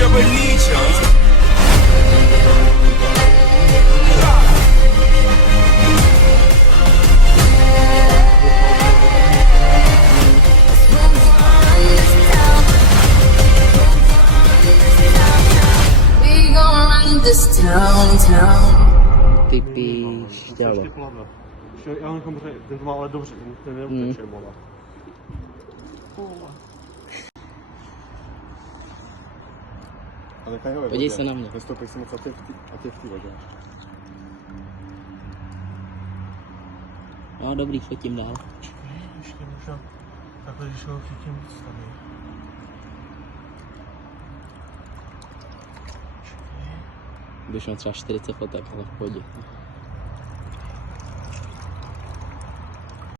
Srebrenica. We gon' run this town. Ty píšťalo. Ještě plave. Já mám ten to má ale dobře, ten neuteče, vole. Ale nechaj ho, Podívej se na mě. Nestoupej si moc a ty v té vodě. No dobrý, fotím dál. Ještě možná takhle, když ho chytím víc tady. Když mám třeba 40 fotek, ale v pohodě.